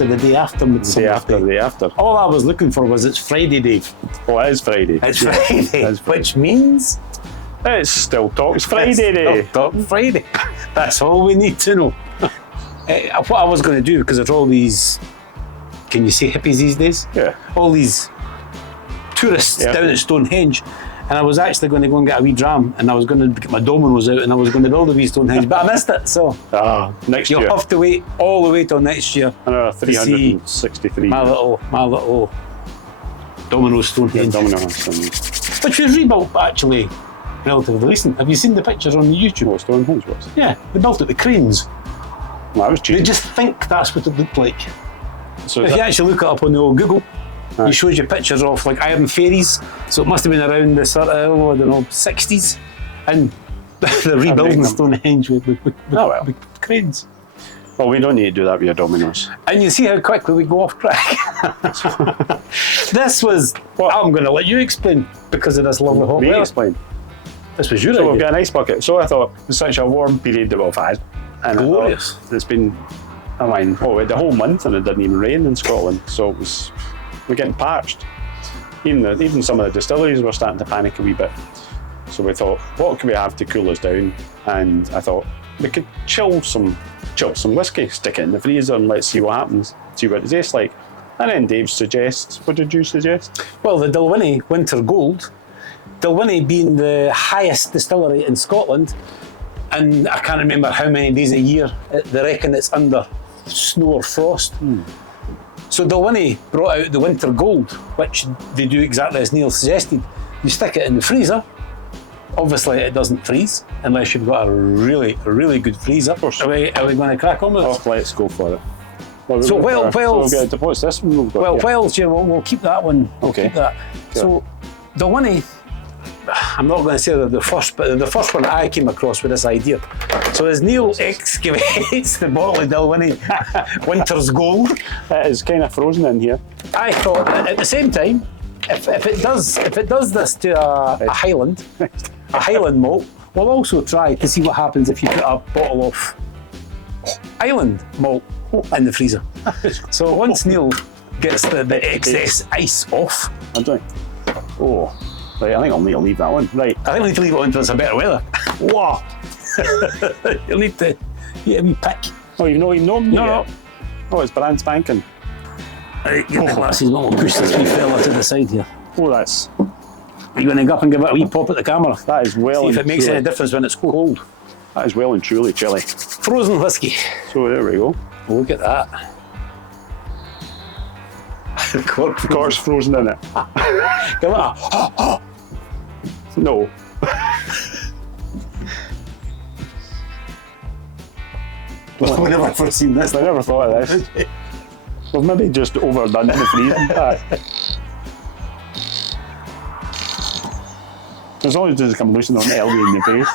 after the day after Midsummer's Day. The day after. All I was looking for was it's Friday, Dave. Oh, it is Friday. It's Friday, which means It's still Talks Friday it's Day. Talk Friday. That's all we need to know. What I was going to do, because there's all these, can you say hippies these days? Yeah. All these tourists down at Stonehenge, and I was actually going to go and get a wee dram, and I was going to get my dominoes out, and I was going to build a wee Stonehenge, but I missed it, so Next you'll year. have to wait all the way till next year. Another to see 363. my little domino Stonehenge, which was rebuilt actually relatively recent. Have you seen the pictures on the YouTube? What Stonehenge was? Yeah, they built it with cranes. Well, that was cheap. They just think that's what it looked like. So If you actually look it up on the old Google, he shows you pictures of like iron fairies. So it must have been around the sort of, I don't know, 60s. And they're rebuilding Stonehenge with cranes. Well, we don't need to do that with your dominoes. And you see how quickly we go off track. This was, I'm going to let you explain because of this lovely hot weather. Explain. This was your So idea. we've got an ice bucket. So I thought it was such a warm period that we've had. And Glorious. It's been, we had the whole month and it didn't even rain in Scotland. So we're getting parched. Even some of the distilleries were starting to panic a wee bit. So we thought, what can we have to cool us down? And I thought we could chill some whiskey, stick it in the freezer and let's see what happens, see what it tastes like. And then Dave suggests, what did you suggest? Well, the Dalwhinnie Winter Gold, Dalwhinnie being the highest distillery in Scotland, and I can't remember how many days a year they reckon it's under snow or frost. So Dalwhinnie brought out the Winter Gold, which they do exactly as Neil suggested. You stick it in the freezer. Obviously, it doesn't freeze unless you've got a really good freezer. Are we going to crack on with this? Let's go for it. So what's this one we've got? Well, Wales, we'll keep that one. Okay. Keep that. So Dalwhinnie, I'm not going to say they're the first, but the first one I came across with this idea. So as Neil excavates the bottle of Dalwhinnie Winter's Gold, it is kind of frozen in here. I thought that at the same time, if it does this to a Highland malt, we'll also try to see what happens if you put a bottle of Island malt in the freezer. So once Neil gets the excess ice off, I'm doing. Oh, right. I think I'll need to leave that one. Right. I think we need to leave it until it's a better weather. Wow. You'll need to get a wee pick. Oh, you know him? No. Oh, it's brand spanking. Right, get the glasses. We'll push this wee fella to the side here. Oh, that's. Are you going to go up and give it a wee pop at the camera? That is well. See if it makes any difference when it's cold. That is well and truly chilly. Frozen whiskey. So there we go. Oh, look at that. The cork's frozen in it. Give it a No. I've never foreseen this. I never thought of this. We've maybe just overdone it in the freezing. As long as it doesn't come loose and not elbow in your face.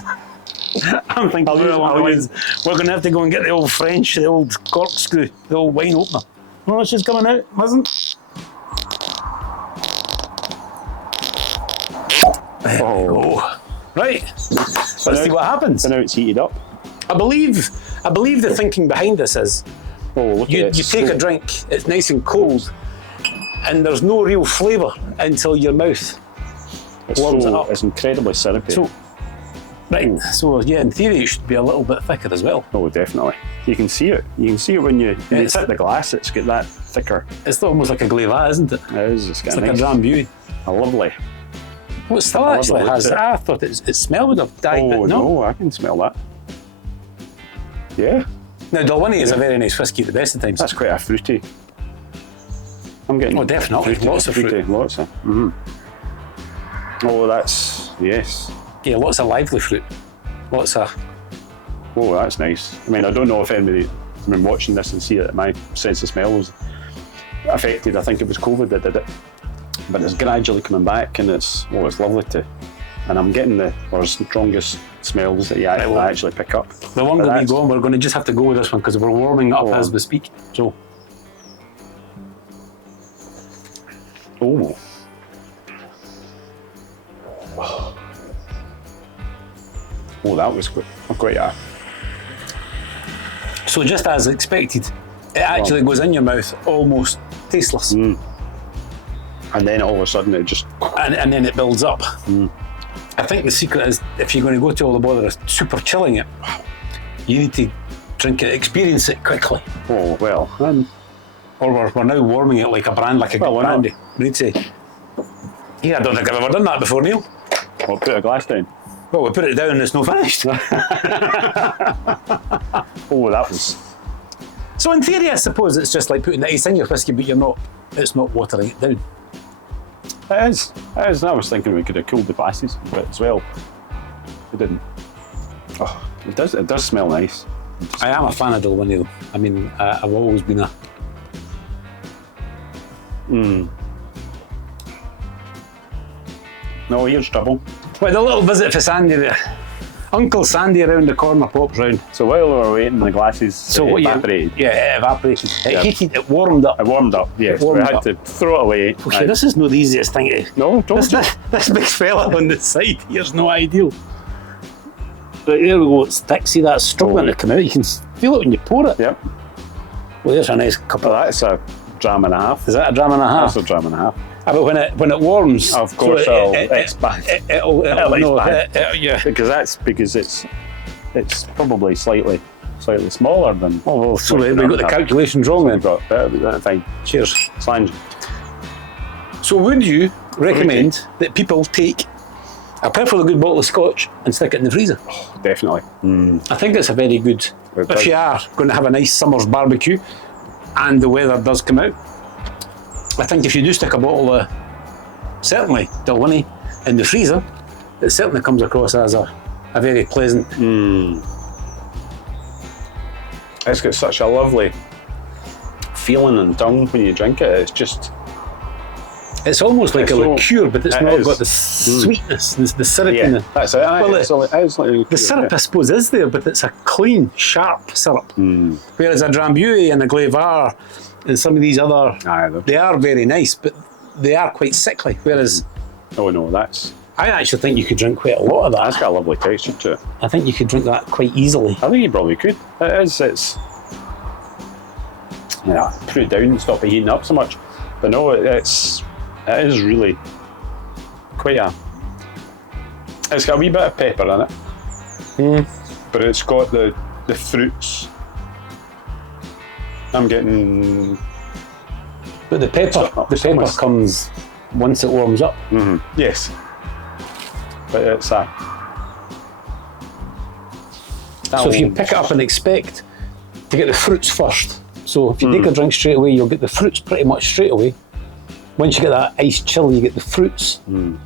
I'm thinking we're going to have to go and get the old French, the old corkscrew, the old wine opener. Oh, she's coming out, isn't? There we go. Right, let's see what happens. So now it's heated up. I believe the thinking behind this is you take a drink, it's nice and cold, and there's no real flavour until your mouth warms it up. It's incredibly syrupy. So in theory it should be a little bit thicker as well. Oh, definitely. You can see it. You can see it when you tip the glass. It's got that thicker. It's almost like a glaive, isn't it? It is. It's like a dram beauty. A lovely. Well, it still actually has. I thought it smelled would have died, but no, I can smell that. Yeah. Now, Dalwhinnie is a very nice whiskey at the best of times. That's quite a fruity. I'm getting. Oh, definitely. Lots of fruit. Lots of. Oh, that's yes. Yeah, lots of lively fruit. Lots of. Oh, that's nice. I mean, I don't know if anybody, I mean, watching this and see that my sense of smell was affected. I think it was COVID that did it, but it's gradually coming back, and it's lovely to. And I'm getting the strongest smells that you actually pick up. The longer we go on, we're going to just have to go with this one because we're warming up as we speak. So. Oh. Oh, that was quite. So just as expected, It actually goes in your mouth almost tasteless. And then all of a sudden it just... And then it builds up. I think the secret is, if you're going to go to all the bother of super chilling it, you need to drink it, experience it quickly. Oh, well. Or we're now warming it like a brand, like a good brandy. We'd say, yeah, I don't think I've ever done that before, Neil. Well, put a glass down. Well, we put it down and it's not finished. Oh, that was... So in theory, I suppose it's just like putting the ice in your whiskey, but it's not watering it down. It is. It is. And I was thinking we could have cooled the glasses a bit as well. We didn't. Oh, it does smell nice. I am a fan of Dalwhinnie though. I mean, I've always been a... No, here's trouble. Well, a little visit for Sandy there. Uncle Sandy around the corner pops round. So while we were waiting, the glasses evaporated. It evaporated. It heated, it warmed up. It warmed up, yes. We had to throw it away. Okay, this is not the easiest thing to... No, don't. This big fella on the side here's no ideal. Right, there we go, it's thick. See, that's struggling to come out. You can feel it when you pour it. Yep. Well, there's a nice cup of... That's a dram and a half. Is that a dram and a half? That's a dram and a half. But when it warms... Of course, so it'll expand. It'll Yeah. Because it's probably slightly smaller than... Oh, well, sorry, we got the calculations wrong then. Fine. Cheers. Slange. So would you recommend that people take a perfectly good bottle of Scotch and stick it in the freezer? Oh, definitely. I think it's a very good... If you are going to have a nice summer's barbecue and the weather does come out, I think if you do stick a bottle of, certainly, Dalwhinnie in the freezer, it certainly comes across as a very pleasant... It's got such a lovely feeling in the tongue when you drink it. It's just... It's almost like a liqueur, but it's not got the sweetness, the syrup in it. That's it. Well, it's like liqueur, the syrup, I suppose, is there, but it's a clean, sharp syrup. Whereas a Drambuie and a Glavar and some of these other, they are very nice, but they are quite sickly. Whereas, oh no, that's... I actually think you could drink quite a lot of that. That's got a lovely texture to it. I think you could drink that quite easily. I think you probably could. It's... Yeah, put it down and stop it heating up so much. But no, it is really quite a... It's got a wee bit of pepper in it. But it's got the fruits. I'm getting... But the pepper comes once it warms up. Yes. But it's a... So if you pick it up and expect to get the fruits first, so if you take a drink straight away, you'll get the fruits pretty much straight away. Once you get that ice chill, you get the fruits. And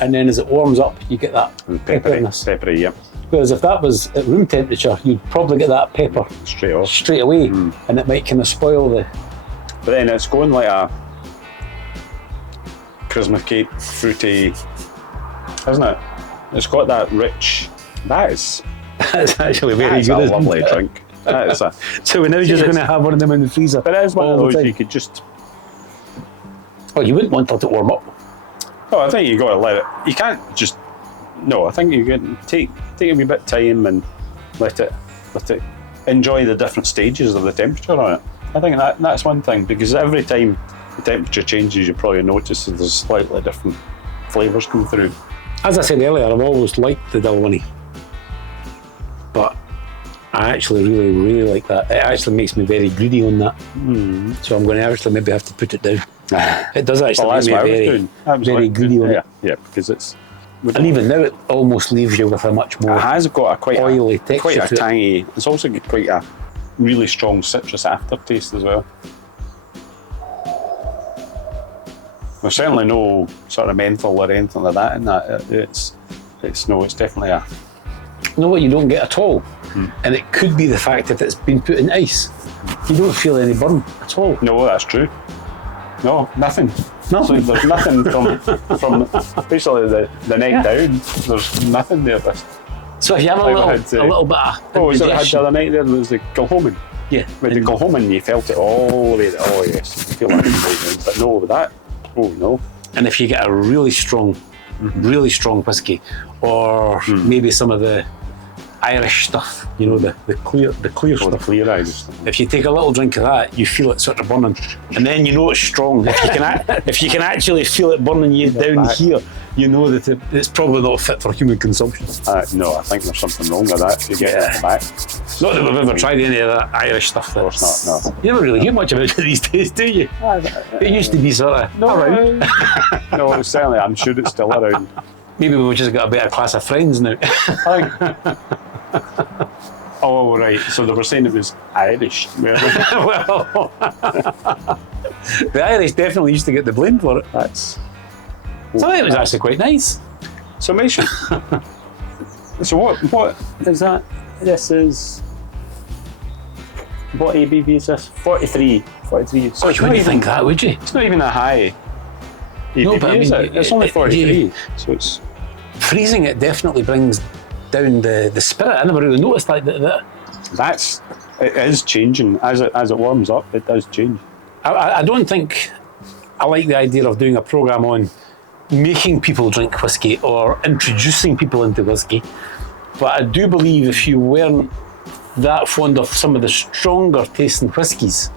then as it warms up, you get that pepperiness. Peppery, yep. Whereas if that was at room temperature, you'd probably get that pepper straight away, and it might kind of spoil the... But then it's going like a Christmas cake, fruity, isn't it? It's got that rich... That's actually very good, That's a isn't lovely it? drink. That is a... So we're now just going to have one of them in the freezer. But it is one of all the those time. you could just... Well, you wouldn't want it to warm up. Oh, I think you got to let it... You can't just... No, I think you can take a wee bit of time and let it enjoy the different stages of the temperature on it. I think that's one thing, because every time the temperature changes, you probably notice that there's slightly different flavours come through. As I said earlier, I've always liked the Dalwhinnie, but I actually really, really like that. It actually makes me very greedy on that. So I'm going to actually maybe have to put it down. It does actually make me very greedy on it. Yeah, because it's... And even now, it almost leaves you with a much more It has got a quite oily texture quite a to it. tangy. It's also got quite a really strong citrus aftertaste as well. There's certainly no sort of menthol or anything like that in that. It's definitely a... You know what you don't get at all? And it could be the fact that it's been put in ice. You don't feel any burn at all. No, that's true. No, nothing. Nothing. So there's nothing from basically the neck down. There's nothing there. So if you have a little bit of Was it had indigestion- the other night there was the Kilhoman. Yeah. With the Kilhoman, you felt it all the way. Oh yes, you feel like it. But no, with that, oh no. And if you get a really strong whiskey, or maybe some of the Irish stuff, you know, the clear Oh, stuff. the clear Irish. If you take a little drink of that, you feel it sort of burning, and then you know it's strong. If you can actually feel it burning you down back. here, you know that it's probably not fit for human consumption. No, I think there's something wrong with that. If you get it at the back. Not that we've ever tried any of that Irish stuff. Of course not, no. You never really hear much about it these days, do you? It used to be sort of around. No, certainly, I'm sure it's still around. Maybe we've just got a better class of friends now. Oh, right. So they were saying it was Irish. Well, the Irish definitely used to get the blame for it. That's. So it was actually quite nice. So, Mason. So what is that? This is. What ABV is this? 43. 43. So Oh, you wouldn't think that, would you? It's not even a high ABV, No, but I is mean, it? It's only 43. So it's. Freezing it definitely brings down the spirit. I never really noticed that. It is changing as it warms up. It does change. I don't think I like the idea of doing a programme on making people drink whiskey or introducing people into whiskey. But I do believe if you weren't that fond of some of the stronger tasting whiskies,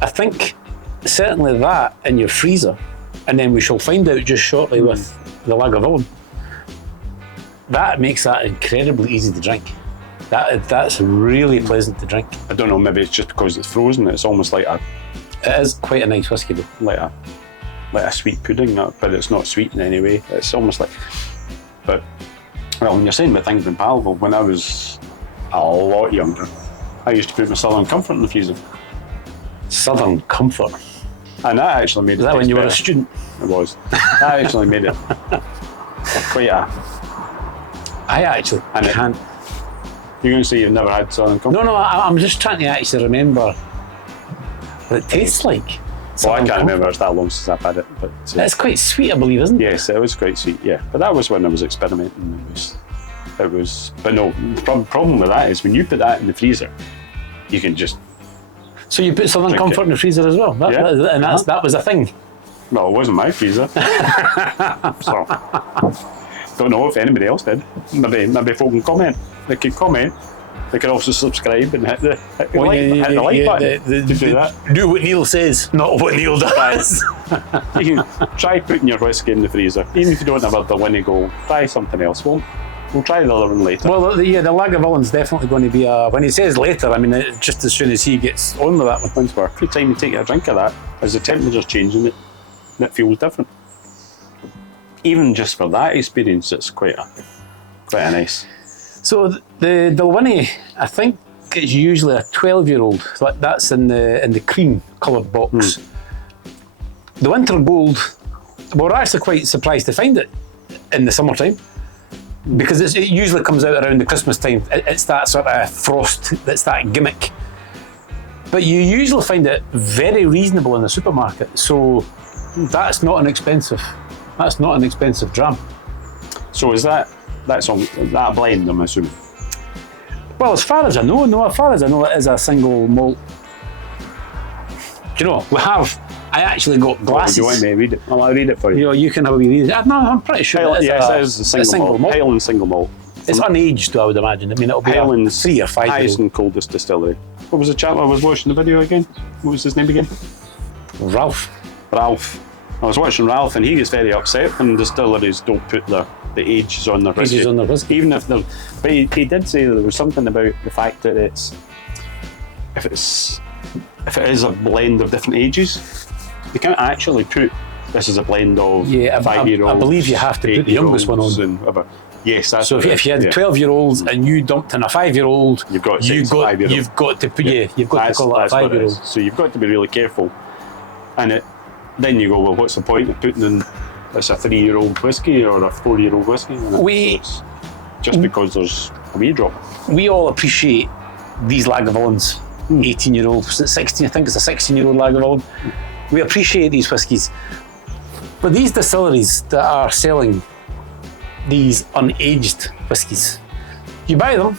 I think certainly that in your freezer, and then we shall find out just shortly with the Lagavulin, that makes that incredibly easy to drink. That's really pleasant to drink. I don't know, maybe it's just because it's frozen. It's almost like It is quite a nice whiskey though. like a sweet pudding, but it's not sweet in any way. It's almost like. But well, when you're saying about things being palatable, when I was a lot younger, I used to put my Southern Comfort in the freezer, Southern Comfort. and that actually made it. Was that when taste you were a better. student? It was. That actually made it quite a. I actually And it- can't. You're going to say you've never had Southern Comfort? No, I'm just trying to actually remember what it tastes like. Well, I Southern can't remember. Comfort. It's that long since I've had it. But It's quite sweet, I believe, isn't it? yes, it was quite sweet. Yeah, but that was when I was experimenting. It was. But no, the problem with that is when you put that in the freezer, you can just. So you put Southern Drink Comfort it. in the freezer as well. Yeah. And that was a thing. Well, it wasn't my freezer. So, don't know if anybody else did. Maybe folk can comment. They could comment. They could also subscribe and hit the like button to do that. Do what Neil says, not what Neil does. You can try putting your whiskey in the freezer. Even if you don't have a Dalwhinnie Gold, try something else. We'll try the other one later. Well, the Lagavulin's definitely going to be when he says later, I mean, just as soon as he gets on with that one. Once every time you take a drink of that, as the temperature's changing, it feels different. Even just for that experience, it's quite a nice. So the Dalwhinnie, I think it's usually a 12-year-old. That's in the cream coloured box. The Winter Gold, we're actually quite surprised to find it in the summertime because it usually comes out around the Christmas time. It's that sort of frost, it's that gimmick. But you usually find it very reasonable in the supermarket. So that's not an expensive dram. So is that's on that blend, I'm assuming? Well, as far as I know, it is a single malt. Do you know, I actually got glasses. Do you want me to read it? I'll read it for you. You know, you can have a wee read. No, I'm pretty sure it is a single malt. Highland single malt. It's unaged, I would imagine. I mean, it'll be Highland's 3 or 5 highest and coldest distillery. What was the chap I was watching the video again? What was his name again? Ralph. Ralph. I was watching Ralph and he gets very upset when distilleries don't put the ages on their whiskey. Ages on their whiskey. Even if they're... But he did say that there was something about the fact that if it is a blend of different ages, you can't actually put this is a blend of 5-year-olds. I believe you have to put the youngest one on. And whatever. Yes, that's so if you had 12-year-olds and you dumped in a 5-year-old, you've got to put you've got to call it a 5-year-old. So you've got to be really careful. And then you go, well, what's the point of putting in it's a 3-year-old whiskey or a 4-year-old whiskey? It's just because there's a wee drop. We all appreciate these Lagavulins, 18-year-old, 16. I think it's a 16-year-old Lagavulin. We appreciate these whiskies, but these distilleries that are selling these unaged whiskies, you buy them,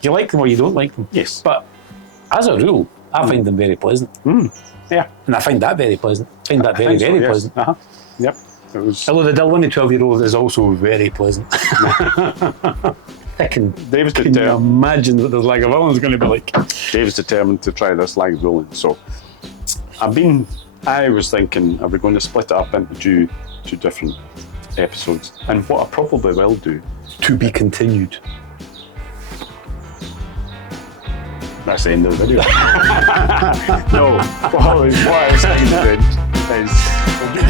you like them or you don't like them. Yes, but as a rule, I find them very pleasant. Yeah, and I find that very pleasant. I find that very pleasant. Uh-huh. Yep. It was. Although the Dalwhinnie 12-year-old is also very pleasant. thick and Dave's can you determined. imagine what this Lagavulin is going to be like? Dave's determined to try this Lagavulin. So I was thinking, are we going to split it up into two different episodes? And what I probably will do, To be continued. that's the end of the video. No, what I was thinking then is we'll do